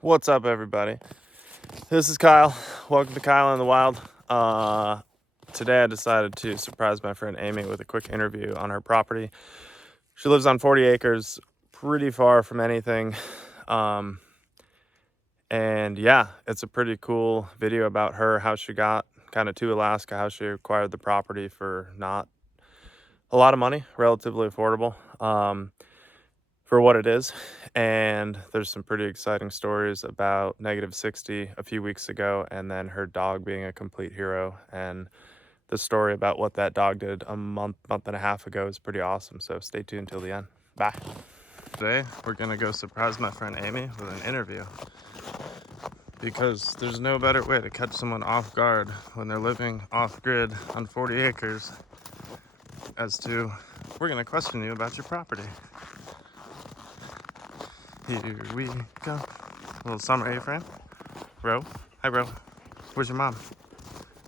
What's up, everybody? This is Kyle. Welcome to Kyle in the Wild. Today I decided to surprise my friend Amy with a quick interview on her property. She lives on 40 acres, pretty far from anything. And yeah, it's a pretty cool video about her, how she got kind of to Alaska, how she acquired the property for not a lot of money, relatively affordable. For what it is. And there's some pretty exciting stories about -60 a few weeks ago, and then her dog being a complete hero. And the story about what that dog did a month and a half ago is pretty awesome. So stay tuned till the end. Bye. Today, we're going to go surprise my friend Amy with an interview, because there's no better way to catch someone off guard when they're living off grid on 40 acres as to, we're going to question you about your property. Here we go. Little summer A-frame. Ro. Hi, Ro. Where's your mom?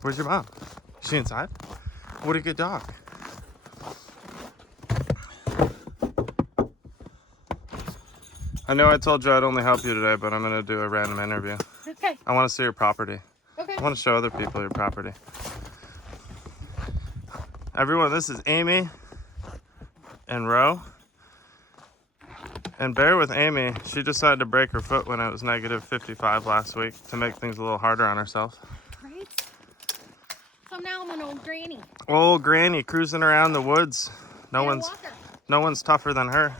Where's your mom? Is she inside? What a good dog. I know I told you I'd only help you today, but I'm going to do a random interview. Okay. I want to see your property. Okay. I want to show other people your property. Everyone, this is Amy and Ro. And bear with Amy, she decided to break her foot when it was -55 last week to make things a little harder on herself. Right? So now I'm an old granny. Old granny cruising around the woods. No one's tougher than her.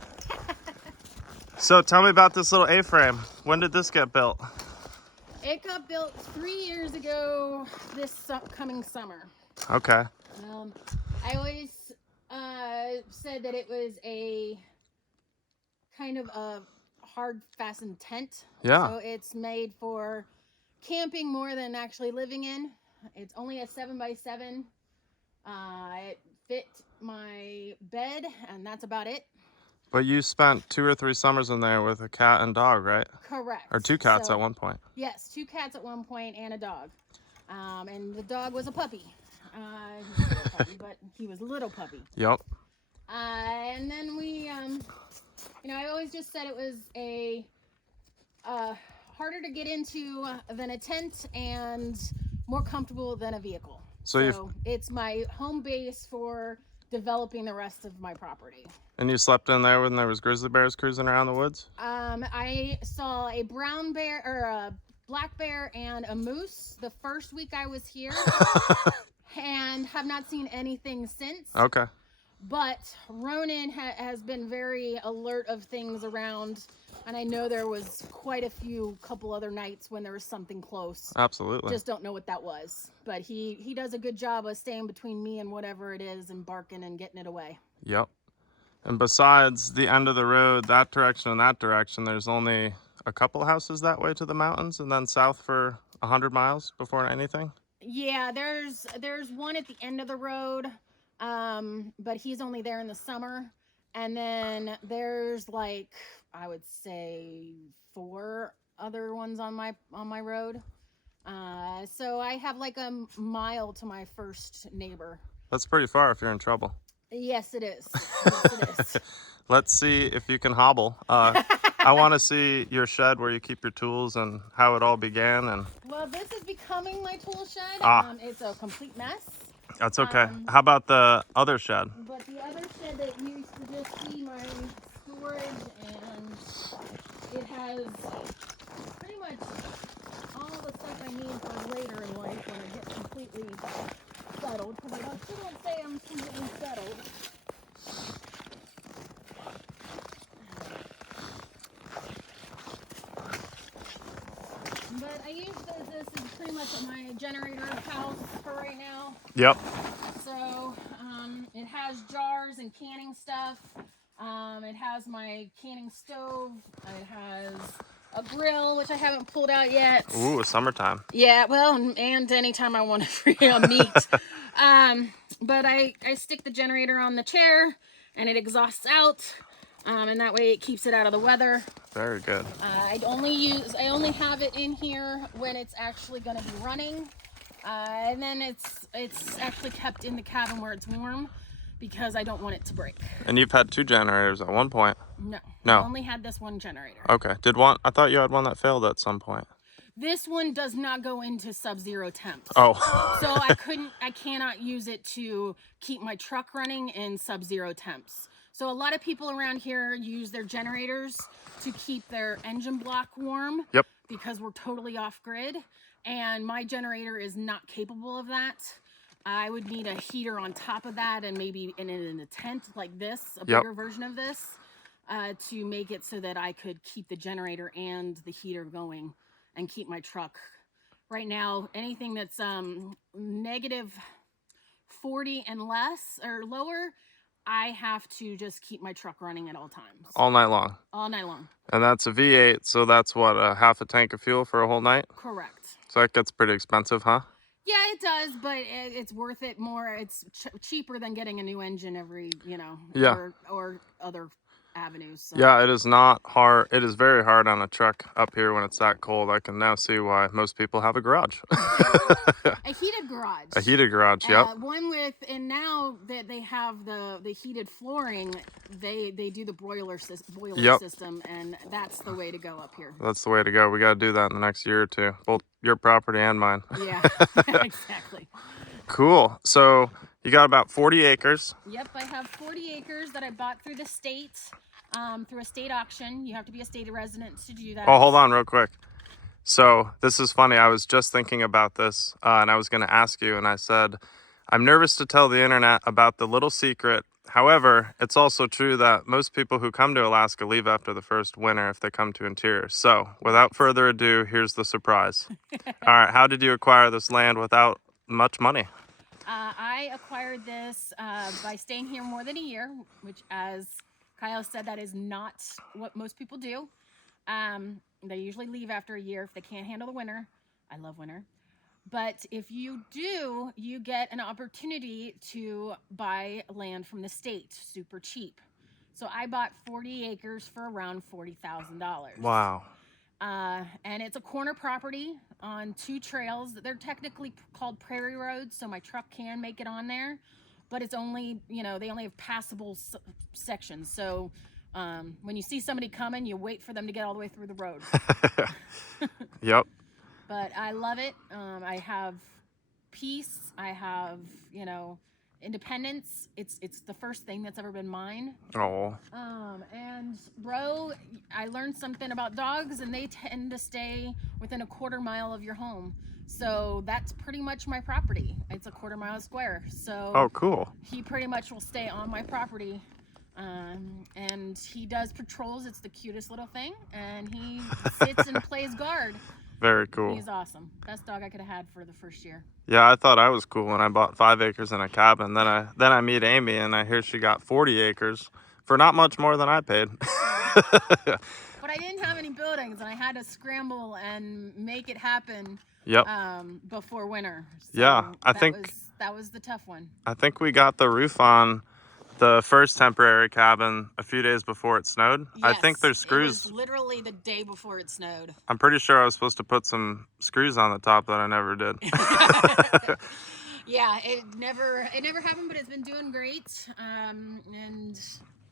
So tell me about this little A-frame. When did this get built? It got built 3 years ago this coming summer. Okay. I always said that it was a kind of a hard fastened tent. Yeah. So it's made for camping more than actually living in. It's only a 7x7. It fit my bed, and that's about it. But you spent 2 or 3 summers in there with a cat and dog, right? Correct. Or 2 cats at one point. Yes, 2 cats at one point and a dog. And the dog was a puppy. He was a puppy, but he was a little puppy. Yep. And then we, I always just said it was a harder to get into than a tent and more comfortable than a vehicle. So it's my home base for developing the rest of my property. And you slept in there when there was grizzly bears cruising around the woods? I saw a brown bear or a black bear and a moose the first week I was here and have not seen anything since. Okay. But Ronan has been very alert of things around, and I know there was quite a couple other nights when there was something close. Absolutely. Just don't know what that was. But he does a good job of staying between me and whatever it is and barking and getting it away. Yep. And besides the end of the road, that direction and that direction, there's only a couple houses that way to the mountains, and then south for 100 miles before anything? Yeah, there's one at the end of the road, but he's only there in the summer. And then there's I would say 4 other ones on my road. So I have a mile to my first neighbor. That's pretty far if you're in trouble. Yes, it is. Yes, it is. Let's see if you can hobble. I want to see your shed where you keep your tools and how it all began. And well, this is becoming my tool shed. It's a complete mess. That's okay. How about the other shed? But the other shed that used to just be my storage, and it has pretty much all the stuff I need for later in life when I get completely settled. Because I still don't say I'm completely settled. But I use this as pretty much my generator house for right now. Yep. So it has jars and canning stuff. It has my canning stove. It has a grill, which I haven't pulled out yet. Ooh, summertime. Yeah, well, and anytime I want to free meat. But I stick the generator on the chair, and it exhausts out. And that way it keeps it out of the weather. Very good. I only have it in here when it's actually going to be running. And then it's actually kept in the cabin where it's warm. because I don't want it to break. And you've had 2 generators at one point. No, No. I only had this one generator. Okay. I thought you had one that failed at some point. This one does not go into sub-zero temps. Oh. So I cannot use it to keep my truck running in sub-zero temps. So a lot of people around here use their generators to keep their engine block warm. Yep. Because we're totally off grid, and my generator is not capable of that. I would need a heater on top of that, and maybe in a tent like this, a bigger version of this, to make it so that I could keep the generator and the heater going and keep my truck. Right now, anything that's negative 40 and less or lower, I have to just keep my truck running at all times. All night long. All night long. And that's a V8, so that's what, a half a tank of fuel for a whole night? Correct. So that gets pretty expensive, huh? Yeah, it does, but it's worth it more. It's cheaper than getting a new engine every, or other avenues. So. Yeah, it is not hard. It is very hard on a truck up here when it's that cold. I can now see why most people have a garage. A heated garage. A heated garage, yep. And now that they have the heated flooring, they do the boiler system, and that's the way to go up here. That's the way to go. We got to do that in the next year or two, both your property and mine. Yeah, exactly. Cool. So you got about 40 acres. Yep, I have 40 acres that I bought through the state, through a state auction. You have to be a state resident to do that. Oh, hold on real quick. So this is funny. I was just thinking about this, and I was going to ask you, and I said, I'm nervous to tell the internet about the little secret. However, it's also true that most people who come to Alaska leave after the first winter if they come to interior. So without further ado, here's the surprise. All right, how did you acquire this land without much money? I acquired this by staying here more than a year, which, as Kyle said, that is not what most people do. They usually leave after a year if they can't handle the winter. I love winter. But if you do, you get an opportunity to buy land from the state super cheap. So I bought 40 acres for around $40,000. Wow. And it's a corner property on 2 trails. They're technically called prairie roads, so my truck can make it on there, but it's only, they only have passable sections. So when you see somebody coming, you wait for them to get all the way through the road. Yep. But I love it. I have peace. I have, independence. It's the first thing that's ever been mine. Oh. And bro, I learned something about dogs, and they tend to stay within a quarter mile of your home. So that's pretty much my property. It's a quarter mile square. So oh, cool. He pretty much will stay on my property. And he does patrols. It's the cutest little thing. And he sits and plays guard. Very cool. He's awesome. Best dog I could have had for the first year. Yeah, I thought I was cool when I bought 5 acres in a cabin. Then I meet Amy, and I hear she got 40 acres for not much more than I paid. But I didn't have any buildings, and I had to scramble and make it happen. Yep. Before winter. So yeah, I think that was the tough one. I think we got the roof on the first temporary cabin a few days before it snowed. Yes, I think there's screws. It was literally the day before it snowed. I'm pretty sure I was supposed to put some screws on the top that I never did. Yeah, it never happened, but it's been doing great. And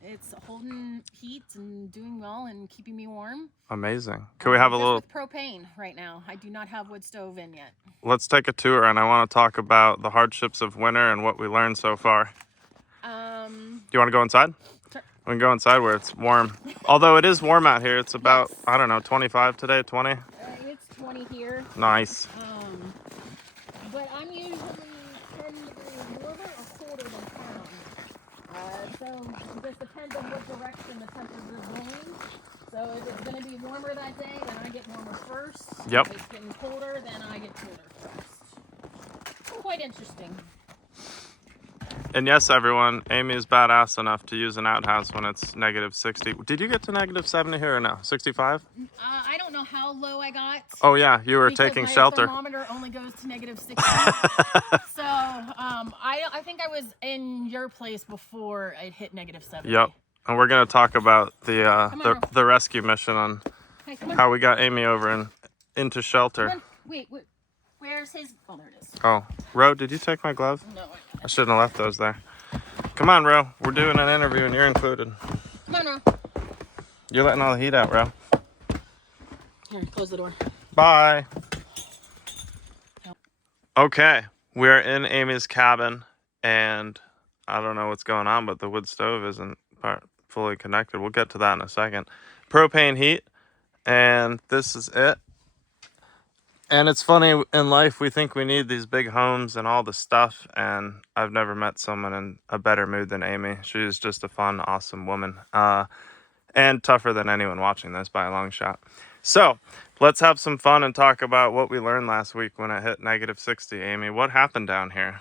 it's holding heat and doing well and keeping me warm. Amazing. Can we have a little with propane right now? I do not have wood stove in yet. Let's take a tour, and I want to talk about the hardships of winter and what we learned so far. Do you want to go inside? Sure. We can go inside where it's warm. Although it is warm out here. It's about, I don't know, 25 today, 20? It's 20 here. Nice. But I'm usually 10 degrees warmer or colder than town. So it just depends on what direction the temperature is going. So if it's going to be warmer that day, then I get warmer first. Yep. If it's getting colder, then I get colder first. Quite interesting. And yes, everyone, Amy is badass enough to use an outhouse when it's negative 60. Did you get to negative 70 here or no? 65? I don't know how low I got. Oh yeah, you were taking shelter. My thermometer only goes to negative 60. So I think I was in your place before it hit negative 70. Yep. And we're gonna talk about the rescue mission on how we got Amy over and into shelter. Wait, where's his? Oh, there it is. Oh, Ro, did you take my glove? No. I shouldn't have left those there. Come on, Ro. We're doing an interview and you're included. Come on, Ro. You're letting all the heat out, Ro. Here, close the door. Bye. Okay, we're in Amy's cabin, and I don't know what's going on, but the wood stove isn't fully connected. We'll get to that in a second. Propane heat, and this is it. And it's funny, in life, we think we need these big homes and all the stuff, and I've never met someone in a better mood than Amy. She's just a fun, awesome woman, and tougher than anyone watching this by a long shot. So let's have some fun and talk about what we learned last week when it hit -60. Amy, what happened down here?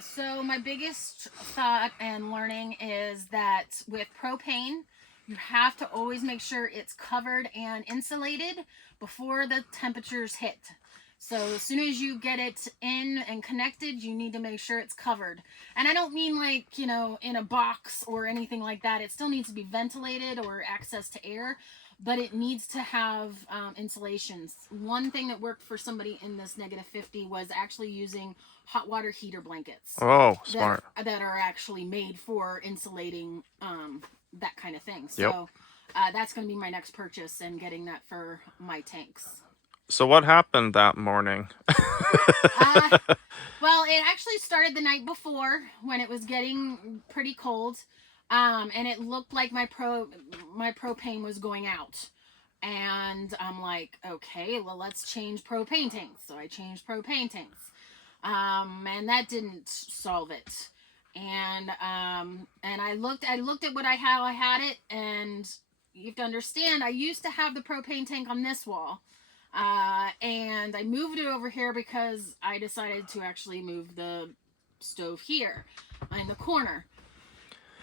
So my biggest thought and learning is that with propane, you have to always make sure it's covered and insulated before the temperatures hit. So as soon as you get it in and connected, you need to make sure it's covered. And I don't mean like, you know, in a box or anything like that. It still needs to be ventilated or access to air, but it needs to have insulations. One thing that worked for somebody in this -50 was actually using hot water heater blankets. Oh, smart. That are actually made for insulating that kind of thing. So that's going to be my next purchase and getting that for my tanks. So what happened that morning? Well, it actually started the night before when it was getting pretty cold, and it looked like my propane was going out. And I'm like, okay, well, let's change propane tanks. So I changed propane tanks, and that didn't solve it. And I looked at what I had it, and you have to understand, I used to have the propane tank on this wall. And I moved it over here because I decided to actually move the stove here in the corner.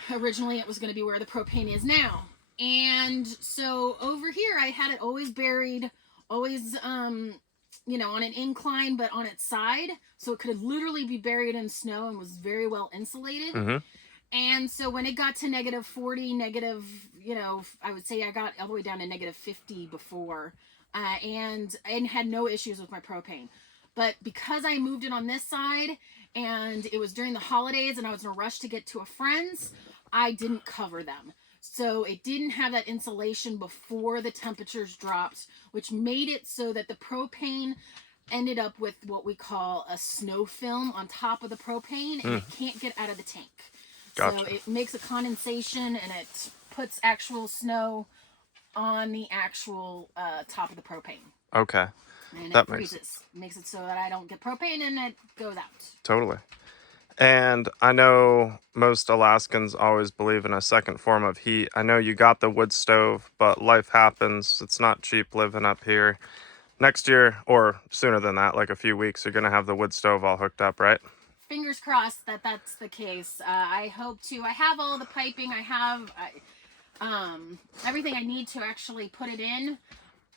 Originally, it was going to be where the propane is now. And so over here, I had it always buried, always, you know, on an incline, but on its side. So it could literally be buried in snow and was very well insulated. Mm-hmm. And so when it got to -40, you know, I would say I got all the way down to -50 before. And had no issues with my propane. But because I moved it on this side and it was during the holidays and I was in a rush to get to a friend's, I didn't cover them. So it didn't have that insulation before the temperatures dropped, which made it so that the propane ended up with what we call a snow film on top of the propane, and it can't get out of the tank. Gotcha. So it makes a condensation and it puts actual snow on the actual top of the propane. Okay. And that makes it so that I don't get propane and it goes out. Totally. And I know most Alaskans always believe in a second form of heat. I know you got the wood stove, but life happens. It's not cheap living up here. Next year, or sooner than that, like a few weeks, you're going to have the wood stove all hooked up, right? Fingers crossed that that's the case. I hope to. I have all the piping. I have everything I need to actually put it in.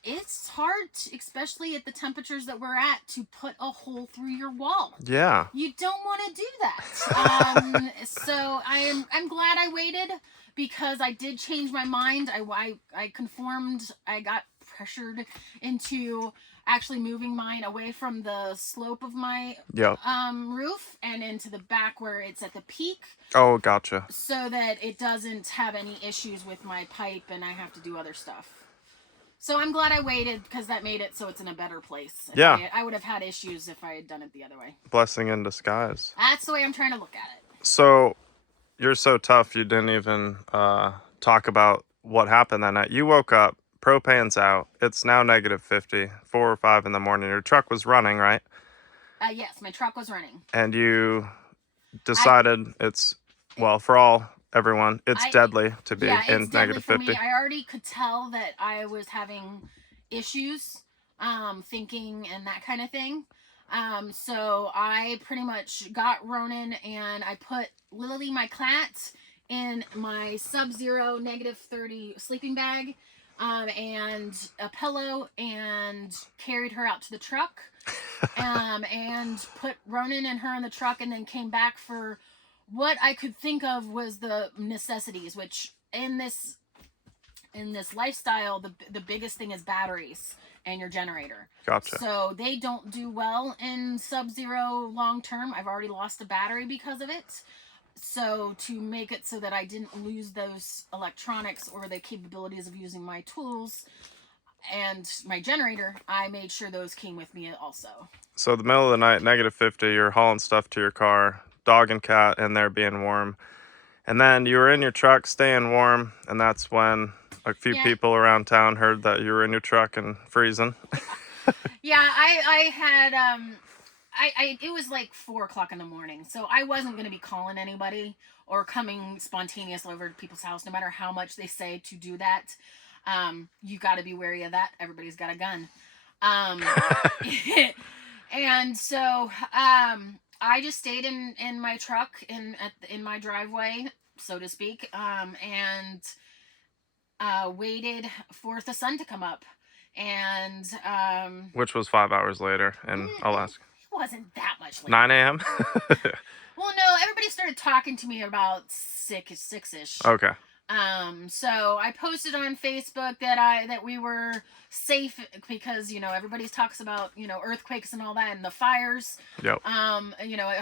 It's hard, especially at the temperatures that we're at, to put a hole through your wall. Yeah. You don't want to do that. So I'm glad I waited, because I did change my mind. I conformed. I got pressured into actually moving mine away from the slope of my roof and into the back where it's at the peak. Oh, gotcha. So that it doesn't have any issues with my pipe and I have to do other stuff. So I'm glad I waited, because that made it so it's in a better place. I would have had issues if I had done it the other way. Blessing in disguise. That's the way I'm trying to look at it. So you're so tough, you didn't even talk about what happened that night. You woke up, propane's out. It's now -50, 4 or 5 in the morning. Your truck was running, right? Yes, my truck was running. And you decided for everyone, it's deadly to be in -50. For me. I already could tell that I was having issues, thinking and that kind of thing. So I pretty much got Ronan and I put Lily, my cat, in my sub-zero -30 sleeping bag, and a pillow, and carried her out to the truck, and put Ronan and her in the truck, and then came back for what I could think of was the necessities, which in this lifestyle, the biggest thing is batteries and your generator. Gotcha. So they don't do well in sub-zero long term. I've already lost a battery because of it. So to make it so that I didn't lose those electronics or the capabilities of using my tools and my generator, I made sure those came with me also. So the middle of the night, -50, you're hauling stuff to your car, dog and cat in there being warm. And then you were in your truck staying warm, and that's when a few Yeah, people around town heard that you were in your truck and freezing. yeah, yeah. I had it was like 4 o'clock in the morning, so I wasn't going to be calling anybody or coming spontaneous over to people's house, no matter how much they say to do that. You got to be wary of that. Everybody's got a gun. Um, and so I just stayed in my truck in my driveway, so to speak, and waited for the sun to come up. And Which was 5 hours later in it Alaska. wasn't that much 9 later. a.m.? Well, no, everybody started talking to me about six ish. Okay. So I posted on Facebook that we were safe because everybody talks about earthquakes and all that and the fires. Yep.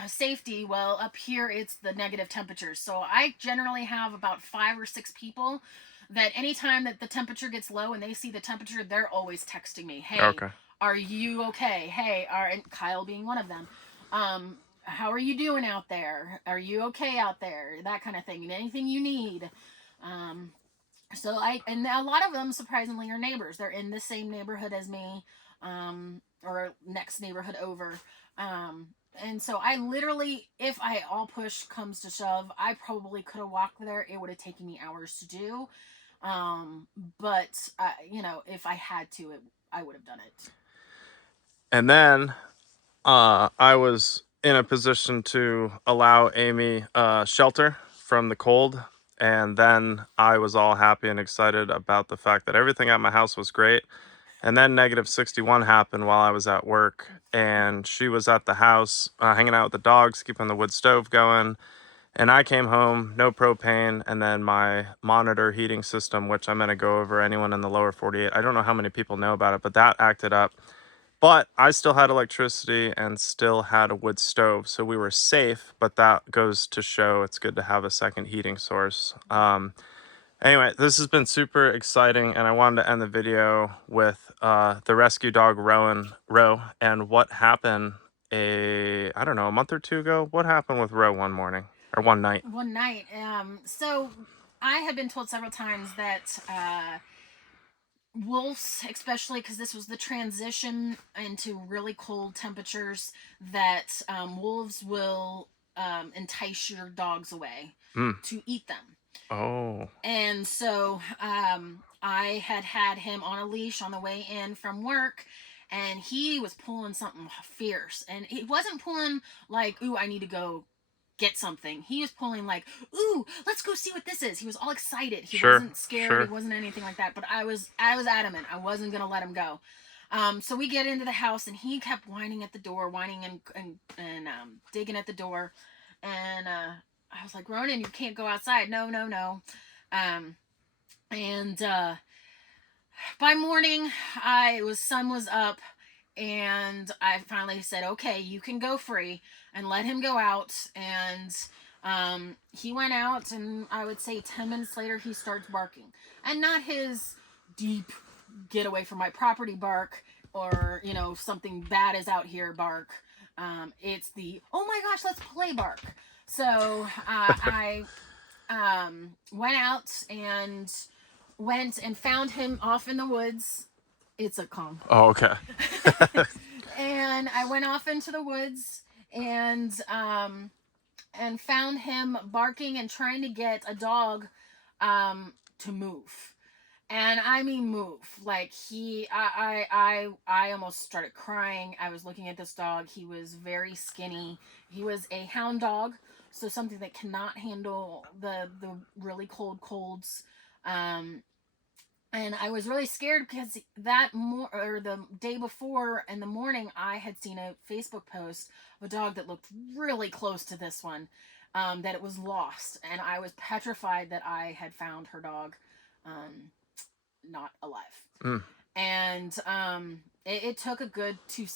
Safety. Well, up here it's the negative temperatures. So I generally have about 5 or 6 people that anytime that the temperature gets low and they see the temperature, they're always texting me, "Hey, Okay. are you okay? Hey, and Kyle being one of them. How are you doing out there? Are you okay out there? That kind of thing. And anything you need." Um, and a lot of them surprisingly are neighbors. They're in the same neighborhood as me, or next neighborhood over. And so I literally, if I all push comes to shove, I probably could have walked there. It would have taken me hours to do. Um, but if I had to, I would have done it. And then I was in a position to allow Amy shelter from the cold. And then I was all happy and excited about the fact that everything at my house was great. And then -61 happened while I was at work. And she was at the house hanging out with the dogs, keeping the wood stove going. And I came home, no propane, and then my monitor heating system, which I'm going to go over anyone in the lower 48. I don't know how many people know about it, but that acted up. But I still had electricity and still had a wood stove, so we were safe, but that goes to show it's good to have a second heating source. Anyway, this has been super exciting, and I wanted to end the video with the rescue dog Row, and what happened I don't know, a month or two ago. What happened with Row one morning or one night? One night. So I had been told several times that wolves, especially because this was the transition into really cold temperatures, that wolves will entice your dogs away Mm. to eat them. Oh, And so I had him on a leash on the way in from work, and he was pulling something fierce. And he wasn't pulling like, "Ooh, I need to go get something." He was pulling like, "Ooh, let's go see what this is." He was all excited. He sure, wasn't scared. He sure. wasn't anything like that. But I was adamant. I wasn't gonna let him go. So we get into the house, and he kept whining at the door, whining and digging at the door, and I was like, "Ronan, you can't go outside." No, no, no. Um, and by morning, sun was up, and I finally said, "Okay, you can go free," and let him go out. And he went out, and I would say 10 minutes later, he starts barking, and not his deep "get away from my property" bark, or something bad is out here bark. It's the "oh my gosh, let's play" bark. So I went out and found him off in the woods. It's a Kong. Oh, okay. And I went off into the woods and found him barking and trying to get a dog to move. And I mean move. Like I almost started crying. I was looking at this dog. He was very skinny. He was a hound dog, so something that cannot handle the really cold colds. Um, and I was really scared because the day before in the morning, I had seen a Facebook post of a dog that looked really close to this one, that it was lost, and I was petrified that I had found her dog, um, not alive. Mm. And it took a good 2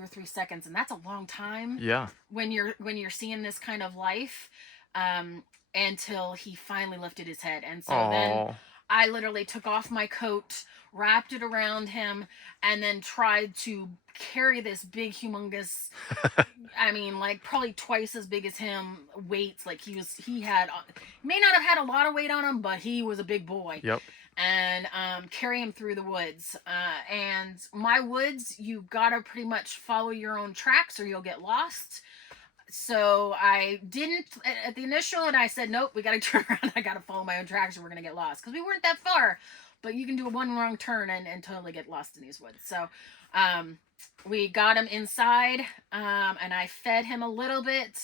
or 3 seconds, and that's a long time Yeah. when you're seeing this kind of life. um, until he finally lifted his head. And so then Oh. I literally took off my coat, wrapped it around him, and then tried to carry this big, humongous, I mean, like probably twice as big as him, weights. Like he had, may not have had a lot of weight on him, but he was a big boy. Yep. And carry him through the woods. And my woods, you gotta pretty much follow your own tracks or you'll get lost. So I didn't at the initial, and I said, nope, we got to turn around. I got to follow my own tracks, or we're gonna get lost because we weren't that far. But you can do one wrong turn and totally get lost in these woods. So, um, we got him inside, and I fed him a little bit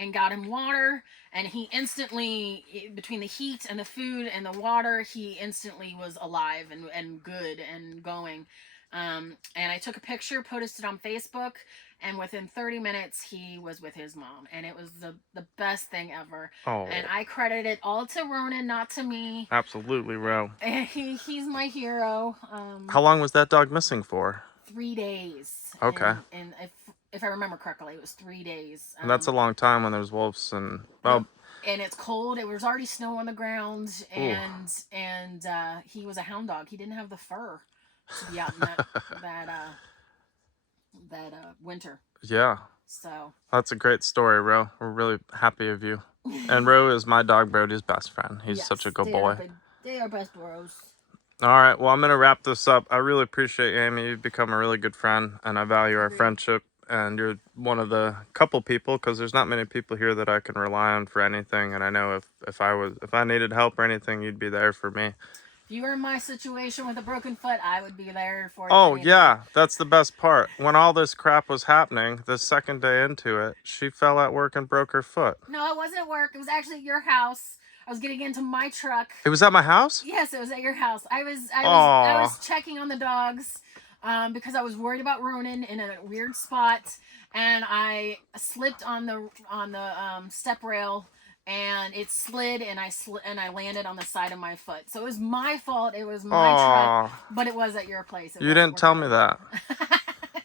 and got him water, and he instantly, between the heat and the food and the water, he instantly was alive and good and going. And I took a picture, posted it on Facebook, and within 30 minutes he was with his mom, and it was the best thing ever. Oh. And I credit it all to Ronan, not to me. Absolutely, Ro. And he's my hero. How long was that dog missing for? 3 days. Okay. And if I remember correctly, it was 3 days. And that's a long time when there's wolves and well. And it's cold. It was already snow on the ground, and he was a hound dog. He didn't have the fur to be out in that winter. Yeah. So that's a great story, Ro. We're really happy of you. And Ro is my dog Brody's best friend. He's such a good boy. They are best bros. All right, well, I'm going to wrap this up. I really appreciate you, Amy. You've become a really good friend, and I value our friendship. And you're one of the couple people, because there's not many people here that I can rely on for anything. And I know if I needed help or anything, you'd be there for me. If you were in my situation with a broken foot, I would be there for you. Oh, yeah, that's the best part. When all this crap was happening, the second day into it, she fell at work and broke her foot. No, it wasn't at work. It was actually at your house. I was getting into my truck. It was at my house? Yes, it was at your house. I was checking on the dogs because I was worried about Ronan in a weird spot, and I slipped on the step rail, and it slid, and I landed on the side of my foot. So it was my fault. It was my truck, but it was at your place. You didn't tell me that.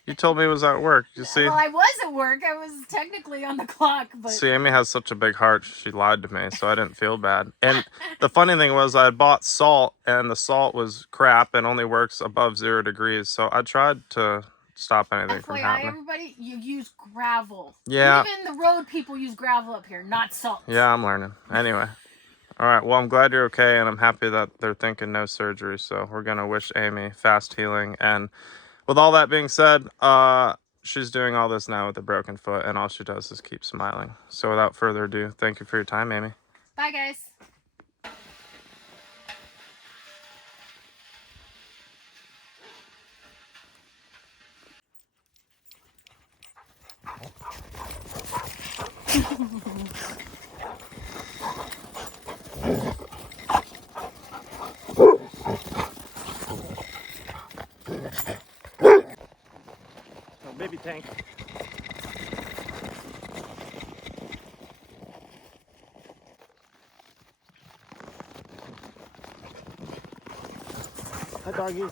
You told me it was at work. You see? Well, I was at work. I was technically on the clock, but... See, Amy has such a big heart. She lied to me, so I didn't feel bad. And the funny thing was I had bought salt, and the salt was crap and only works above 0 degrees. So I tried to stop anything from happening. Everybody, you use gravel. Yeah. Even the road people use gravel up here, not salt. Yeah, I'm learning. Anyway. All right. Well, I'm glad you're okay, and I'm happy that they're thinking no surgery. So we're going to wish Amy fast healing. And with all that being said, she's doing all this now with a broken foot, and all she does is keep smiling. So without further ado, thank you for your time, Amy. Bye, guys. Baby tank. Hi, doggies.